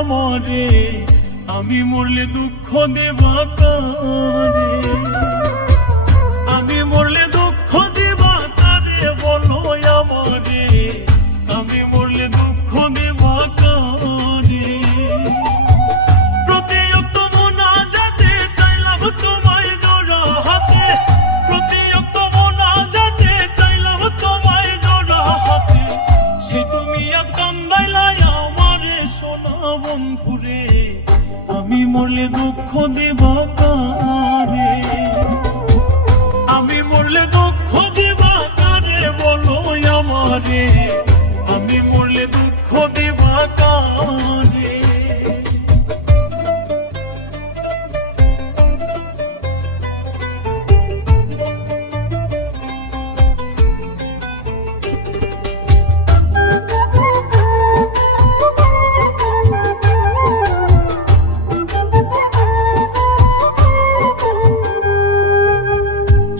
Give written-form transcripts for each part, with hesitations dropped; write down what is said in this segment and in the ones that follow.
আমারে, আমি মরলে দুঃখ দেবা কারে? আমি মরলে দুঃখ দেবা কারে বলো আমারে, আমি মরলে দুঃখ দেবা কারে? প্রতি অক্ত মোনাজাতে চাইলাম তোমায় জোড়া হাতে, প্রতি অক্ত মোনাজাতে চাইলাম তোমায় জোড়া হাতে, সে তুমি আজ কান্দাইলাই আমারে সোনা বন্ধুরে, আমি মরলে দুঃখ দেবা কারে? আমি মরলে দুঃখ দেবা কারে বলো আমারে, আমি মরলে দুঃখ দেবা কারে?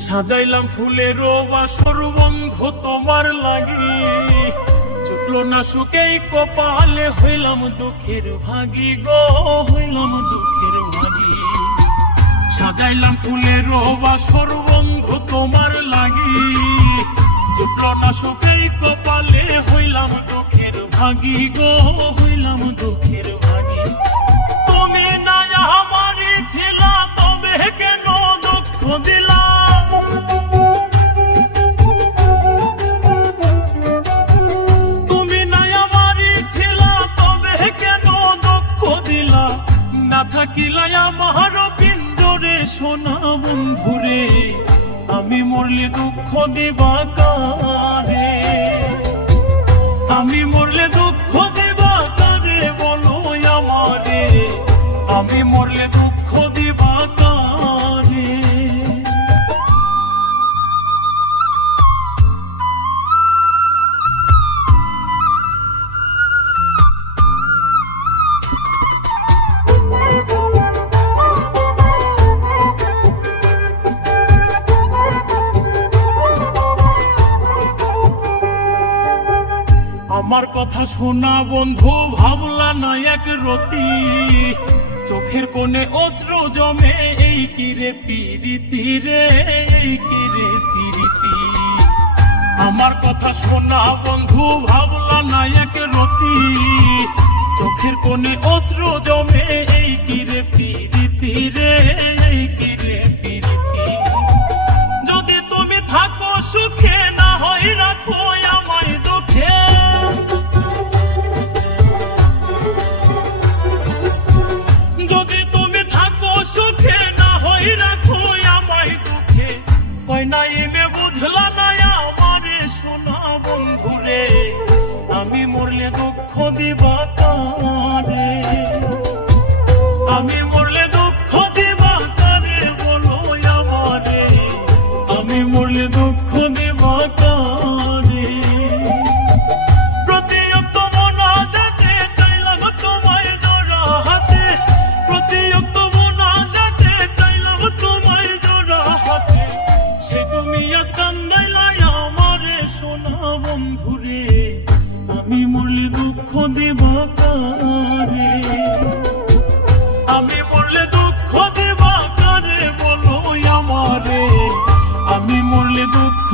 সাজাইলাম ফুলের বাসর বন্ধু তোমার লাগি, জুটলো না সুখেই কপালে, হইলাম দুঃখের ভাগী গো, হইলাম দুঃখের ভাগী। সাজাইলাম ফুলের বাসর বন্ধু তোমার লাগি, জুটলো না সুখেই কপালে, হইলাম দুঃখের ভাগী গো, হইলাম দুঃখের ভাগী। তুমি না আমারই ছিলা তবে কেন দুঃখ দিলা? না থাকিলাই আমার পিঞ্জরে সোনা বন্ধুরে, আমি মরলে দুঃখ দিবা কারে? আমি মরলে দুঃখ দিবা কারে বলো আমারে, আমি মরলে দুঃখ দিবা কারে? আমার কথা শোনা বন্ধু ভাবলা না এক রতি, চোখের কোণে অশ্রু জমে, এই কিরে পিরিতি রে, এই কিরে পিরিতি। আমার কথা শোনা বন্ধু ভাবলা না এক রতি, চোখের কোণে অশ্রু জমে, এই কিরে পিরিতি রে, এই কিরে পিরিতি। যদি তুমি থাকো সুখে না হয় রাখো আমায় দুঃখে, যদি তুমি থাকো সুখে না হয় রাখো আমায় দুঃখে। কই নাই মে বুঝলা না আমারে সোনা বন্ধুরে, আমি মরলে দুঃখ দিবা কারে? আমি মরলে দুঃখ দিবা কারে বলো আমারে, আমি মরলে দুঃখ দিবা কারে? প্রতি অক্ত মোনাজাতে চাইলাম তোমায় জোড়া হাতে, প্রতি অক্ত মোনাজাতে চাইলাম তোমায় জোড়া হাতে, সে তুমি আজ কান্দাইলাই আমারে সোনা বন্ধুরে, আমি মরলে দুঃখ দিবা কারে? আমি মরলে দুঃখ দিবা কারে বলো আমারে, আমি মরলে দুঃখ